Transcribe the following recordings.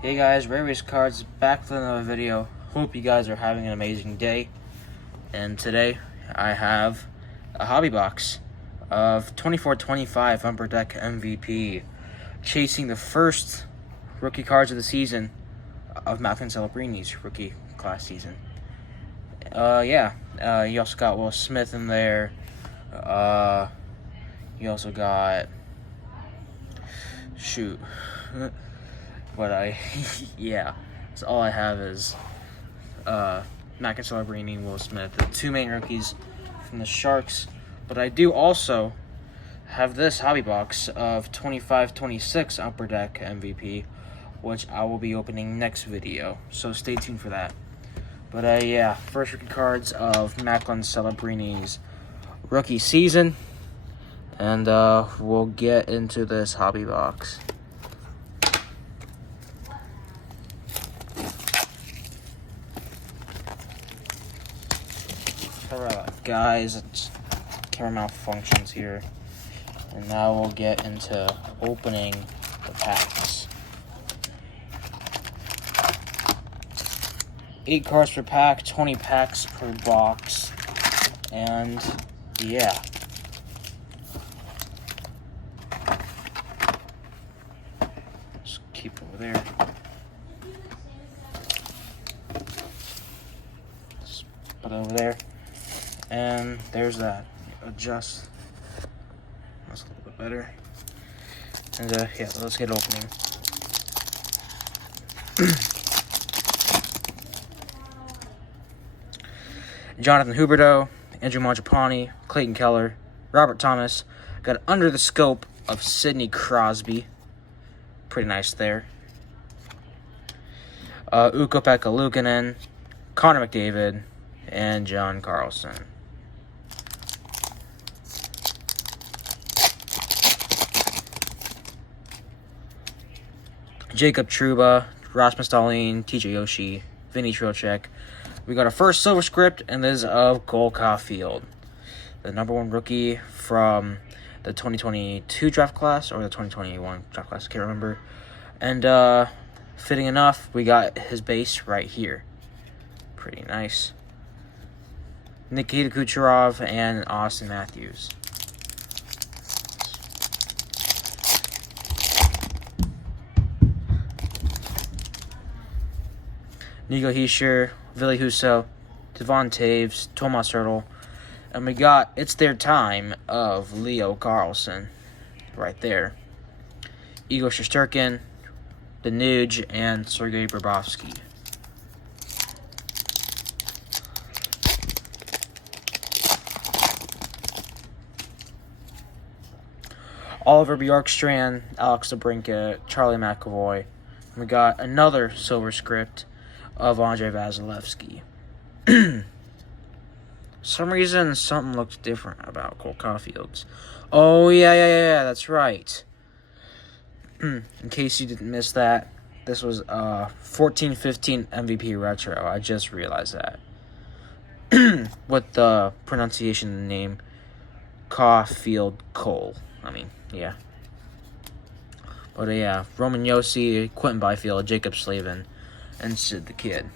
Hey guys, Race Cards back with another video. Hope you guys are having an amazing day. And today I have a hobby box of 24-25 Upper Deck MVP, chasing the first rookie cards of the season of CELEBRINI's rookie class season. You also got Will Smith in there. You also got But yeah, so all I have is Celebrini, Will Smith, the two main rookies from the Sharks. But I do also have this hobby box of 25-26 Upper Deck MVP, which I will be opening next video. So stay tuned for that. But first rookie cards of Celebrini rookie season, and we'll get into this hobby box. Guys, it's camera malfunctions here, and now we'll get into opening the packs. 8 cards per pack, 20 packs per box, and yeah. Just keep it over there. Just put it over there. And there's that. Adjust. That's a little bit better. And let's get opening. Jonathan Huberdeau, Andrew Mangiapane, Clayton Keller, Robert Thomas. Got under the scope of Sidney Crosby. Pretty nice there. Ukko-Pekka Luukkonen, Connor McDavid, and John Carlson. Jacob Trouba, Rasmus Dahlin, TJ Oshie, Vinny Trocheck. We got our first silver script, and this is of Cole Caulfield, the #1 rookie from the 2022 draft class, or the 2021 draft class, I can't remember. And fitting enough, we got his base right here. Pretty nice. Nikita Kucherov and Austin Matthews. Nico Hischier, Ville Husso, Devon Taves, Tomas Hertl, and we got It's Their Time of Leo Carlson right there. Igor Shesterkin, Danuge, and Sergei Bobrovsky. Oliver Bjorkstrand, Alex DeBrincat, Charlie McAvoy. We got another silver script of Andrei Vasilevsky. Some reason something looks different about Cole Caulfield's. Oh, yeah, that's right. In case you didn't miss that, this was 14-15 MVP Retro. I just realized that. With the pronunciation of the name Caulfield Cole. Yeah. But Roman Josi, Quentin Byfield, Jacob Slavin, and Sid the Kid.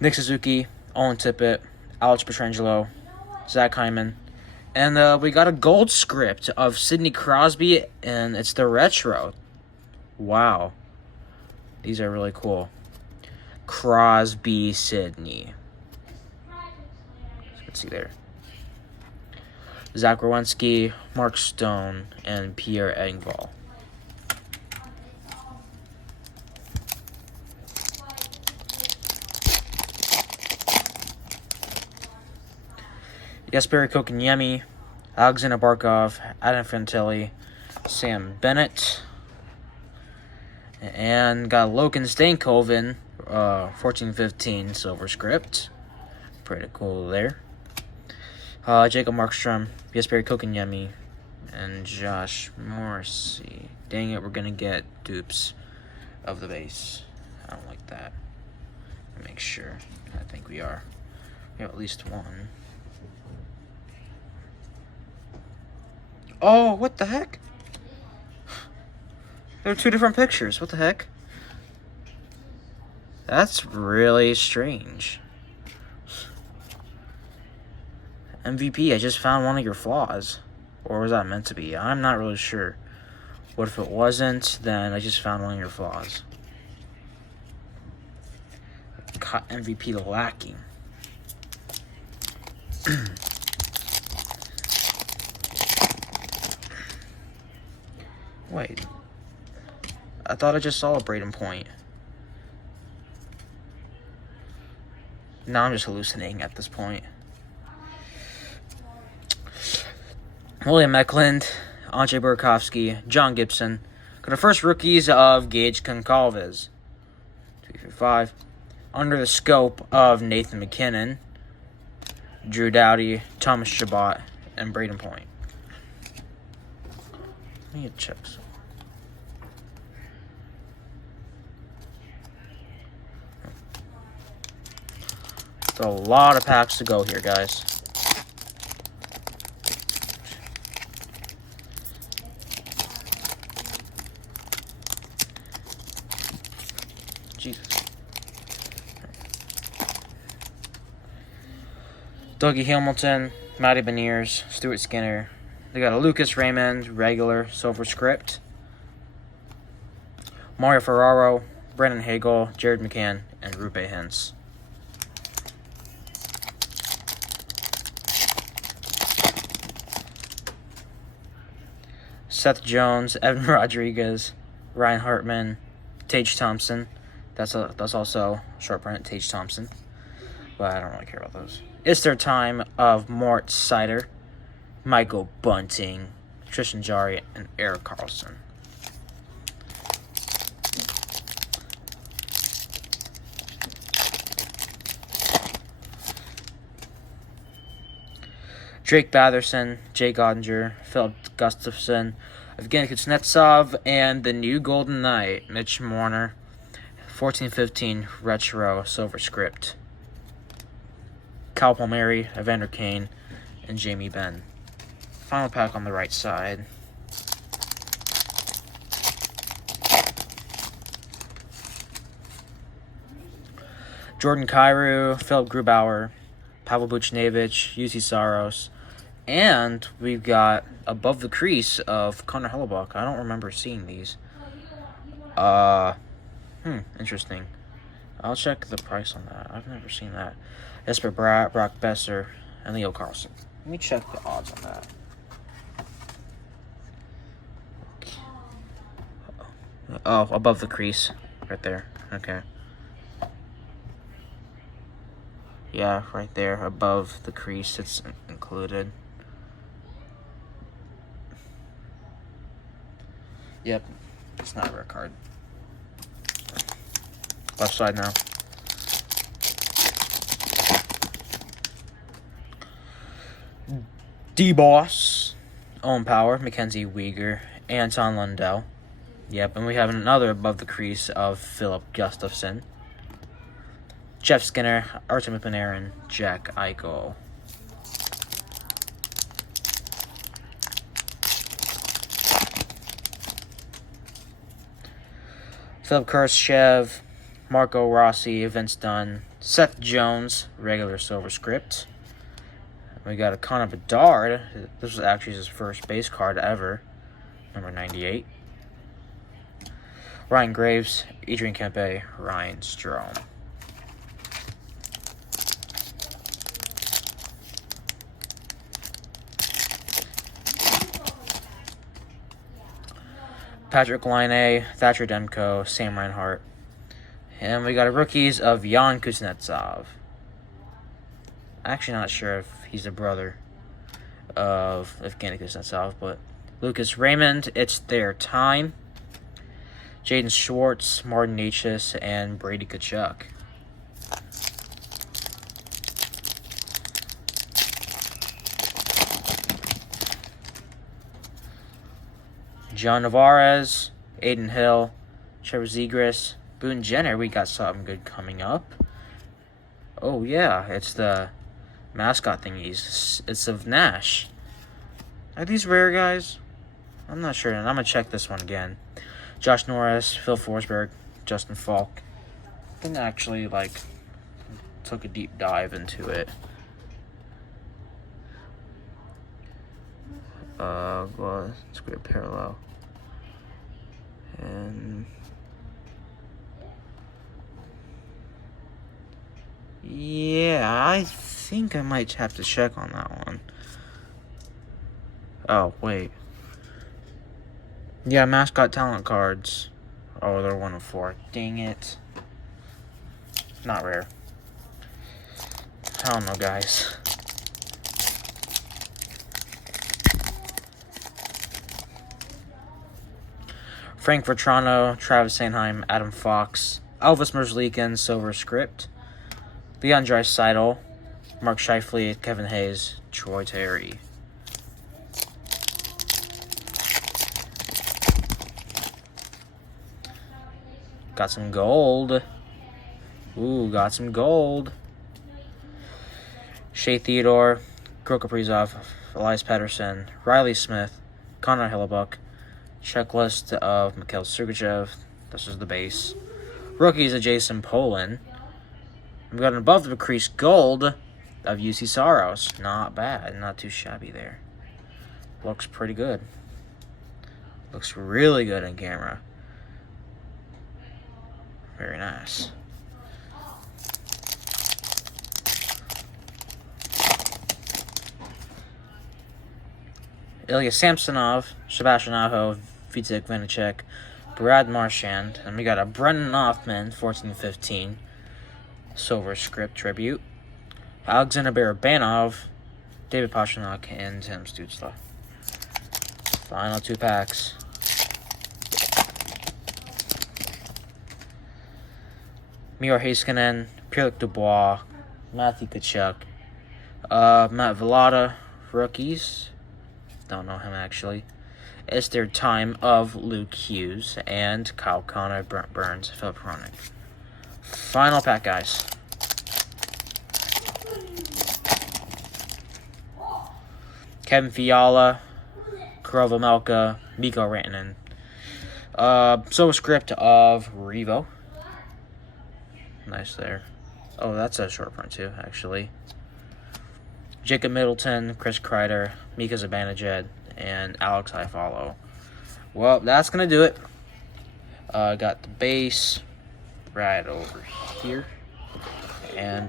Nick Suzuki, Owen Tippett, Alex Pietrangelo, Zach Hyman. And we got a gold script of Sidney Crosby, and it's the retro. Wow. These are really cool. Crosby Sidney. Let's see there. Zach Werenski, Mark Stone, and Pierre Engvall. Jesperi Kotkaniemi, Alexander Barkov, Adam Fantilli, Sam Bennett, and got Logan Stankoven, 14-15 silver script. Pretty cool there. Jacob Markstrom, Jesperi Kotkaniemi, and Josh Morrissey. Dang it, we're going to get dupes of the base. I don't like that. Make sure. I think we are. We have at least one. Oh, what the heck? They're two different pictures. What the heck? That's really strange. MVP, I just found one of your flaws. Or was that meant to be? I'm not really sure. What if it wasn't? Then I just found one of your flaws. Caught MVP lacking. Wait. I thought I just saw a Braden point. Now I'm just hallucinating at this point. William Eklund, Andre Burakovsky, John Gibson. Got the first rookies of Gage Concalves. 2-5. Under the scope of Nathan McKinnon, Drew Doughty, Thomas Chabot, and Braden Point. Let me check some. It's a lot of packs to go here, guys. Jesus. Dougie Hamilton, Matty Beniers, Stuart Skinner. They got a Lucas Raymond, regular, silver script. Mario Ferraro, Brendan Hagel, Jared McCann, and Rupe Hintz. Seth Jones, Evan Rodriguez, Ryan Hartman, Tage Thompson. That's also short print, Tage Thompson. But I don't really care about those. It's Their Time of Mort Seider, Michael Bunting, Tristan Jarry, and Eric Carlson. Drake Batherson, Jay Godinger, Philip Gustafson, Evgeny Kuznetsov, and the new Golden Knight, Mitch Marner, 14-15 Retro Silver Script. Kyle Palmieri, Evander Kane, and Jamie Benn. Final pack on the right side. Jordan Kyrou, Philip Grubauer, Pavel Buchnevich, UC Saros, and we've got above the crease of Connor Hellebuyck. I don't remember seeing these. Interesting. I'll check the price on that. I've never seen that. Jesper Bratt, Brock Besser, and Leo Carlson. Let me check the odds on that. Oh, above the crease. Right there. Okay. Yeah, right there, above the crease, it's included. Yep, it's not a rare card. Left side now. D-Boss, Owen Power, Mackenzie Weegar, Anton Lundell. Yep, and we have another above the crease of Philip Gustafson. Jeff Skinner, Artemi Panarin, Jack Eichel. Philip Kurashev, Marco Rossi, Vince Dunn, Seth Jones, regular silver script. We got a Connor Bedard. This was actually his first base card ever, number 98. Ryan Graves, Adrian Kempe, Ryan Strome. Patrick Laine, Thatcher Demko, Sam Reinhart. And we got a rookies of Jan Kuznetsov. Actually not sure if he's a brother of Evgeny Kuznetsov, but Lucas Raymond, It's Their Time. Jaden Schwartz, Martin Necas, and Brady Tkachuk. John Navarez, Aiden Hill, Trevor Zegras, Boone Jenner. We got something good coming up. Oh yeah, it's the mascot thingies. It's of Nash. Are these rare, guys? I'm not sure, and I'm gonna check this one again. Josh Norris, Phil Forsberg, Justin Falk. Didn't actually took a deep dive into it. Well, square parallel. And yeah, I think I might have to check on that one. Oh, wait. Yeah, mascot talent cards. Oh, they're 1 of 4. Dang it. Not rare. I don't know, guys. Frank Vetrano, Travis Sanheim, Adam Fox, Elvis Merzlikins, Silver Script, Leon Draisaitl, Mark Scheifele, Kevin Hayes, Troy Terry. Got some gold. Ooh, got some gold. Shea Theodore, Kirill Kaprizov, Elias Pettersson, Riley Smith, Connor Hellebuck. Checklist of Mikhail Sergachev. This is the base. Rookies of Jason Polin. We've got an above the crease gold of UC Saros. Not bad. Not too shabby there. Looks pretty good. Looks really good in camera. Very nice. Ilya Samsonov, Sebastian Aho, Vitek Vanacek, Brad Marchand, and we got a Brendan Hoffman, 14-15, Silver Script Tribute, Alexander Barabanov, David Pastrnak, and Tim Stützle. Final 2 packs. Mior Heiskanen, Pierre-Luc Dubois, Matthew Tkachuk, Matt Velada, rookies. Don't know him, actually. It's their time of Luke Hughes and Kyle Connor, Brent Burns, Philip Hronik. Final pack, guys. Kevin Fiala, Karova Melka, Mikko Rantanen. Silver Script of Revo. Nice there. Oh, that's a short print, too, actually. Jacob Middleton, Chris Kreider, Mika Zibanejad, and Alex Iafallo. Well, that's going to do it. Got the base right over here. And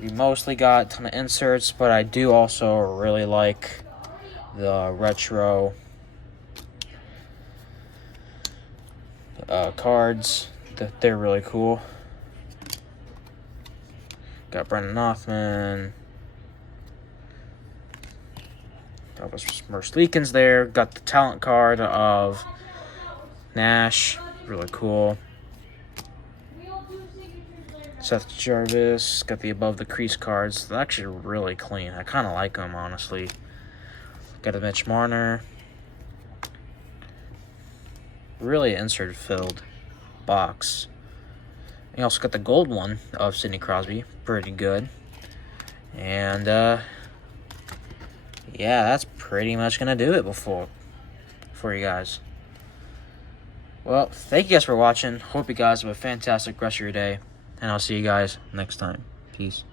we mostly got a ton of inserts, but I do also really like the retro cards. They're really cool. Got Brendan Hoffman. Elvis Merzlikins there. Got the talent card of Nash. Really cool. Seth Jarvis. Got the above the crease cards. They're actually really clean. I kind of like them, honestly. Got a Mitch Marner. Really insert filled box. You also got the gold one of Sidney Crosby. Pretty good. And, yeah, that's pretty much going to do it for you guys. Well, thank you guys for watching. Hope you guys have a fantastic rest of your day. And I'll see you guys next time. Peace.